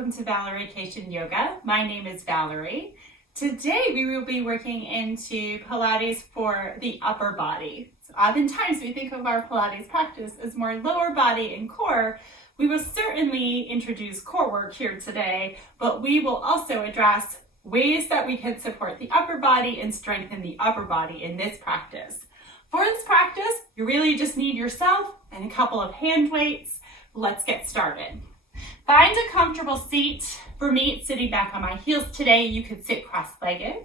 welcome to Vacation Yoga. My name is Valerie. Today we will be working into Pilates for the upper body. So oftentimes we think of our Pilates practice as more lower body and core. We will certainly introduce core work here today, but we will also address ways that we can support the upper body and strengthen the upper body in this practice. For this practice, you really just need yourself and a couple of hand weights. Let's get started. Find a comfortable seat. For me, it's sitting back on my heels today. You could sit cross-legged.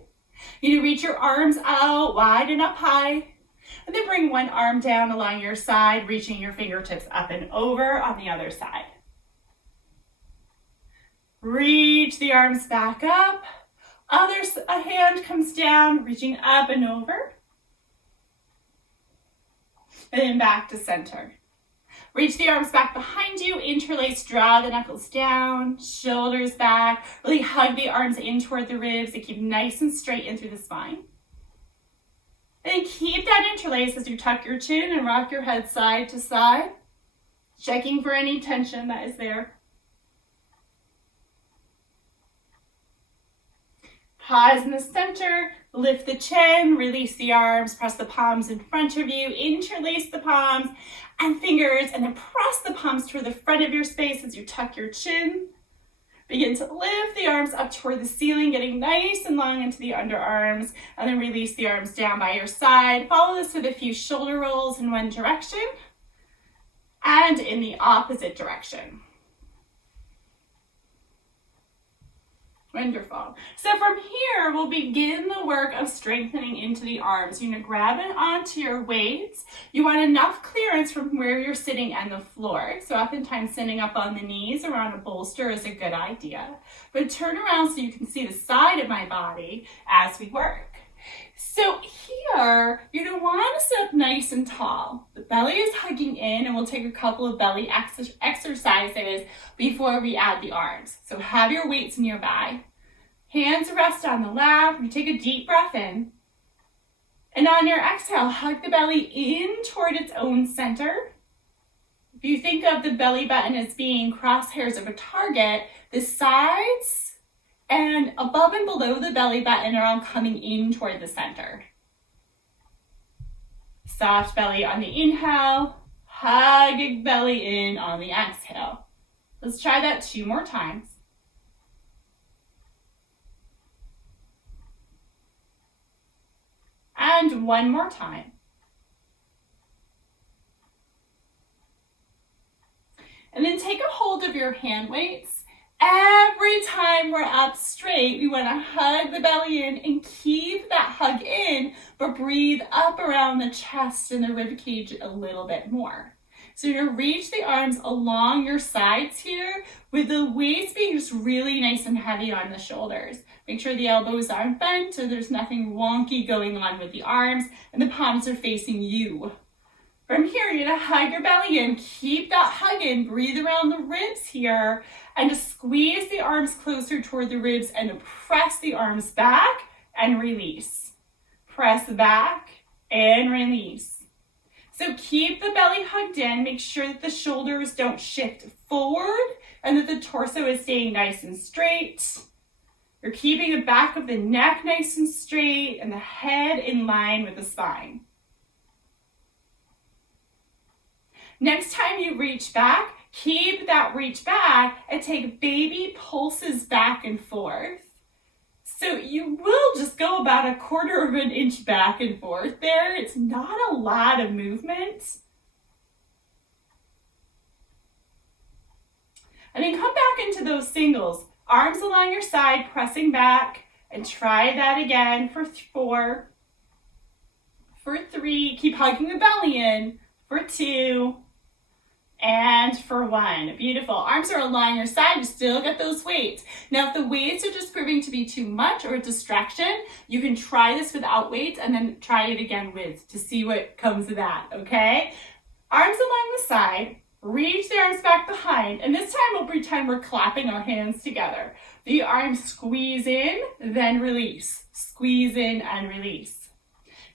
You can reach your arms out wide and up high. And then bring one arm down along your side, reaching your fingertips up and over on the other side. Reach the arms back up. A hand comes down, reaching up and over. And then back to center. Reach the arms back behind you, interlace, draw the knuckles down, shoulders back. Really hug the arms in toward the ribs and keep nice and straight in through the spine. And keep that interlace as you tuck your chin and rock your head side to side, checking for any tension that is there. Pause in the center, lift the chin, release the arms, press the palms in front of you, interlace the palms and fingers, and then press the palms toward the front of your space as you tuck your chin. Begin to lift the arms up toward the ceiling, getting nice and long into the underarms, and then release the arms down by your side. Follow this with a few shoulder rolls in one direction and in the opposite direction. Wonderful. So from here, we'll begin the work of strengthening into the arms. You're going to grab it onto your weights. You want enough clearance from where you're sitting and the floor. So oftentimes sitting up on the knees or on a bolster is a good idea. But turn around so you can see the side of my body as we work. So here, you're going to want to sit up nice and tall. The belly is hugging in, and we'll take a couple of belly exercises before we add the arms. So have your weights nearby. Hands rest on the lap. You take a deep breath in. And on your exhale, hug the belly in toward its own center. If you think of the belly button as being crosshairs of a target, the sides and above and below the belly button are all coming in toward the center. Soft belly on the inhale, hugging belly in on the exhale. Let's try that 2 more times. And 1 more time. And then take a hold of your hand weights. Every time we're up straight, we want to hug the belly in and keep that hug in, but breathe up around the chest and the rib cage a little bit more. So you're going to reach the arms along your sides here with the waist being just really nice and heavy on the shoulders. Make sure the elbows aren't bent so there's nothing wonky going on with the arms and the palms are facing you. From here, you're going to hug your belly in, keep that hug in, breathe around the ribs here, and just squeeze the arms closer toward the ribs and press the arms back and release. Press back and release. So keep the belly hugged in, make sure that the shoulders don't shift forward and that the torso is staying nice and straight. You're keeping the back of the neck nice and straight and the head in line with the spine. Next time you reach back, keep that reach back and take baby pulses back and forth. So you will just go about 1/4 of an inch back and forth there. It's not a lot of movement. And then come back into those singles. Arms along your side, pressing back, and try that again for 4, for 3. Keep hugging the belly in for 2. And for 1. Beautiful. Arms are along your side. You still get those weights. Now, if the weights are just proving to be too much or a distraction, you can try this without weights and then try it again with to see what comes of that, okay? Arms along the side. Reach the arms back behind. And this time we'll pretend we're clapping our hands together. The arms squeeze in, then release. Squeeze in and release.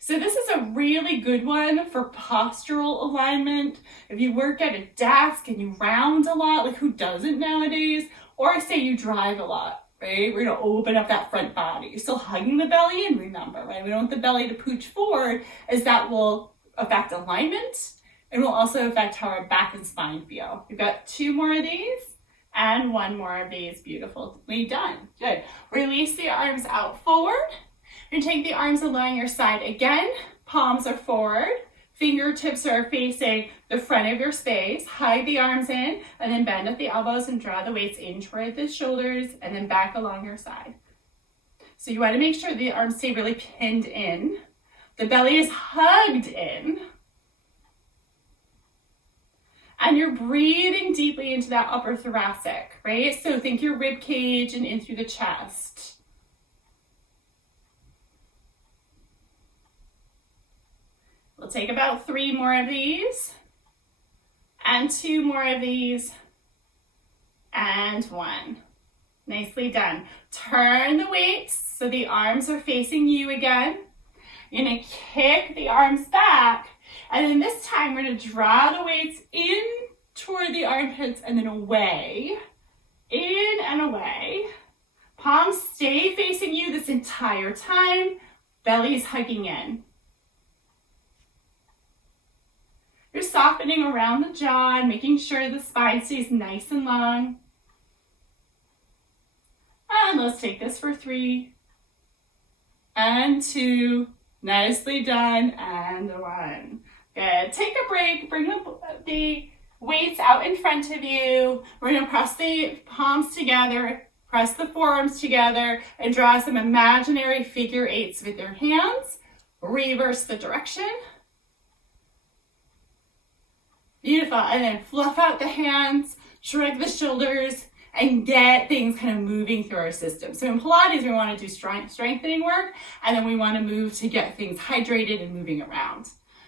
So this is a really good one for postural alignment. If you work at a desk and you round a lot, like who doesn't nowadays, Or say you drive a lot, right? We're gonna open up that front body. You're still hugging the belly in, remember, right? We don't want the belly to pooch forward, as that will affect alignment and will also affect how our back and spine feel. We've got 2 more of these and 1 more of these. Beautifully done. Good. Release the arms out forward. And take the arms along your side again. Palms are forward. Fingertips are facing the front of your space. Hug the arms in and then bend at the elbows and draw the weights in toward the shoulders and then back along your side. So you want to make sure the arms stay really pinned in. The belly is hugged in. And you're breathing deeply into that upper thoracic, right? So think your rib cage and in through the chest. We'll take about 3 more of these, and 2 more of these, and 1. Nicely done. Turn the weights so the arms are facing you again. You're gonna kick the arms back, and then this time we're gonna draw the weights in toward the armpits and then away, in and away. Palms stay facing you this entire time. Belly's hugging in. You're softening around the jaw and making sure the spine stays nice and long. And let's take this for 3 and 2. Nicely done, and 1. Good. Take a break. Bring the weights out in front of you. We're going to press the palms together, press the forearms together, and draw some imaginary figure 8s with your hands. Reverse the direction. Beautiful. And then fluff out the hands, shrug the shoulders, and get things kind of moving through our system. So in Pilates, we want to do strengthening work, and then we want to move to get things hydrated and moving around.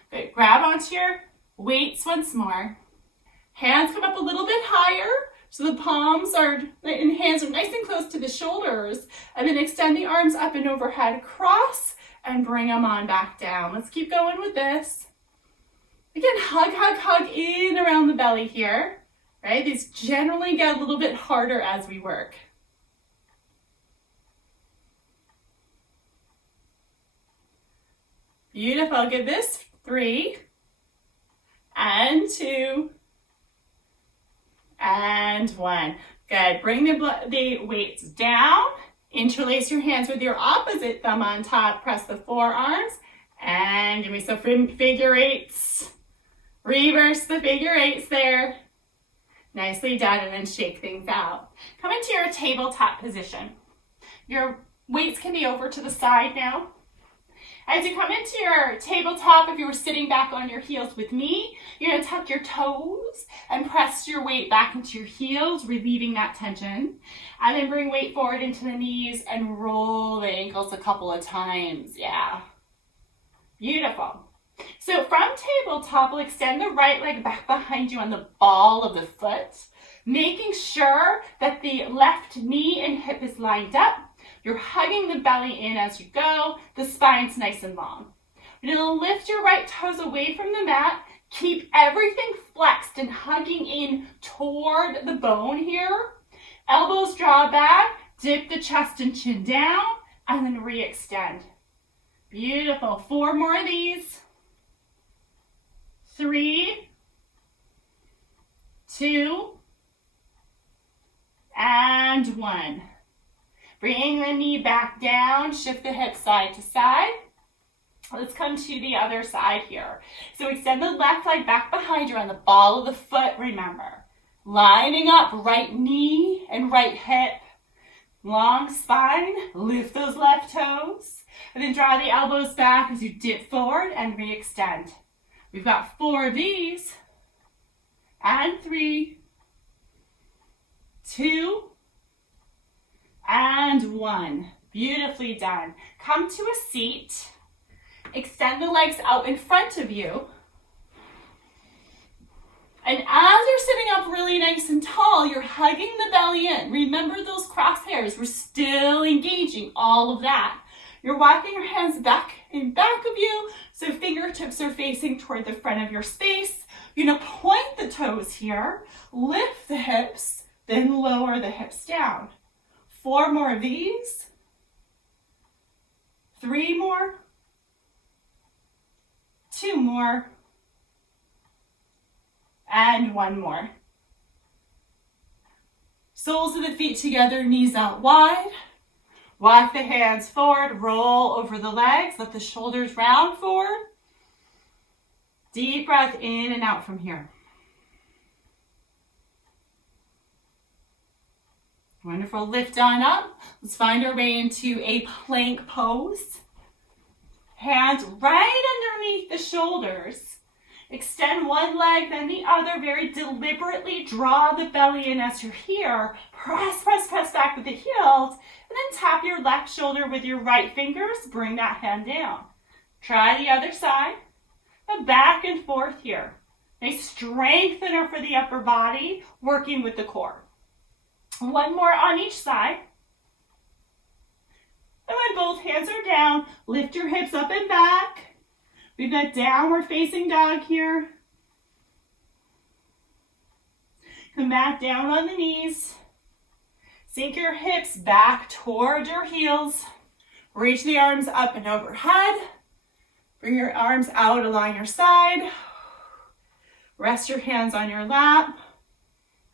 Good. Grab onto your weights once more. Hands come up a little bit higher, so the palms and hands are nice and close to the shoulders, and then extend the arms up and overhead, cross, and bring them on back down. Let's keep going with this. Again, hug, hug, hug in around the belly here, right? These generally get a little bit harder as we work. Beautiful. Give this 3 and 2 and 1. Good. Bring the weights down. Interlace your hands with your opposite thumb on top. Press the forearms and give me some figure 8s. Reverse the figure 8s there. Nicely done, and then shake things out. Come into your tabletop position. Your weights can be over to the side now. As you come into your tabletop, if you were sitting back on your heels with me, you're going to tuck your toes and press your weight back into your heels, relieving that tension. And then bring weight forward into the knees and roll the ankles a couple of times. Yeah. Beautiful. So from tabletop, we'll extend the right leg back behind you on the ball of the foot, making sure that the left knee and hip is lined up. You're hugging the belly in as you go. The spine's nice and long. You're going to lift your right toes away from the mat. Keep everything flexed and hugging in toward the bone here. Elbows draw back. Dip the chest and chin down, and then re-extend. Beautiful. 4 more of these. 3, 2, and 1. Bring the knee back down, shift the hips side to side. Let's come to the other side here. So extend the left leg back behind you on the ball of the foot, remember. Lining up right knee and right hip. Long spine, lift those left toes. And then draw the elbows back as you dip forward and re-extend. We've got 4 of these, and 3, 2, and 1. Beautifully done. Come to a seat. Extend the legs out in front of you. And as you're sitting up really nice and tall, you're hugging the belly in. Remember those crosshairs. We're still engaging all of that. You're walking your hands back in back of you, so fingertips are facing toward the front of your space. You're going to point the toes here, lift the hips, Then lower the hips down. 4 more of these. 3 more. 2 more. And 1 more. Soles of the feet together, knees out wide. Walk the hands forward, roll over the legs, let the shoulders round forward. Deep breath in and out from here. Wonderful, lift on up. Let's find our way into a plank pose. Hands right underneath the shoulders. Extend one leg, then the other. Very deliberately draw the belly in as you're here. Press, press, press back with the heels. And then tap your left shoulder with your right fingers. Bring that hand down. Try the other side. And back and forth here. Nice strengthener for the upper body, working with the core. 1 more on each side. And when both hands are down, lift your hips up and back. We've got downward facing dog here. Come back down on the knees. Sink your hips back toward your heels. Reach the arms up and overhead. Bring your arms out along your side. Rest your hands on your lap.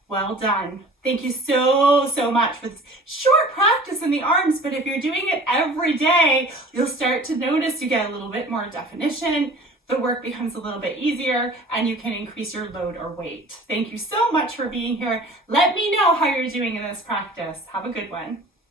Well done. Thank you so much for this short practice in the arms, but if you're doing it every day, you'll start to notice you get a little bit more definition, the work becomes a little bit easier, and you can increase your load or weight. Thank you so much for being here. Let me know how you're doing in this practice. Have a good one.